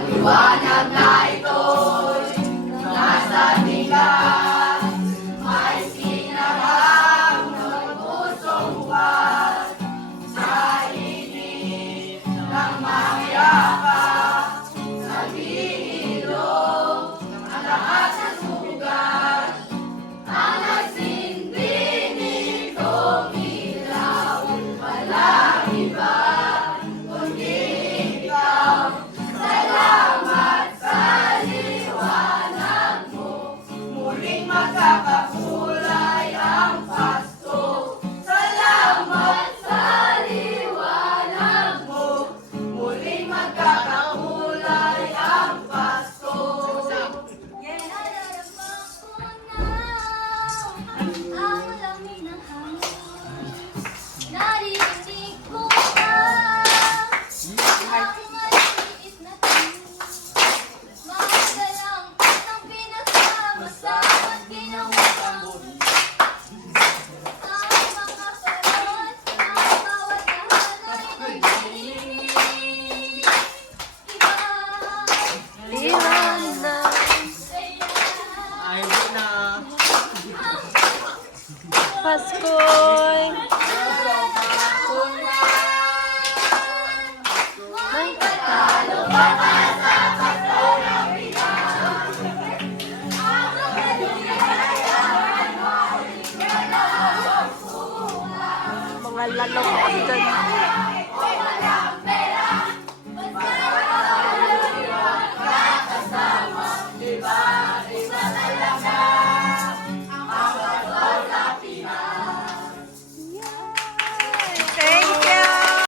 Liwanag na ito'y nasa tigas, may sinabang ng pusong bukas, sa init ng magyakap, sa bihilong ang lahat ng sugat, ang nagsindi nitong ilaw, walang iba, kundi ikaw. Salamat sa liwanag mo, muling magkakakulay ang Pasko. Salamat sa liwanag mo, muling magkakakulay ang Pasko. Nadarama ko na ang lamig ng hangin, naririnig ko na ang maliit na tinig. Magalang ang pinagsama-sama at ginawa ang mga parot, ang bawat tahanay nagdidinig. Liwanag Ayun na. Pasko'y may katalo pa.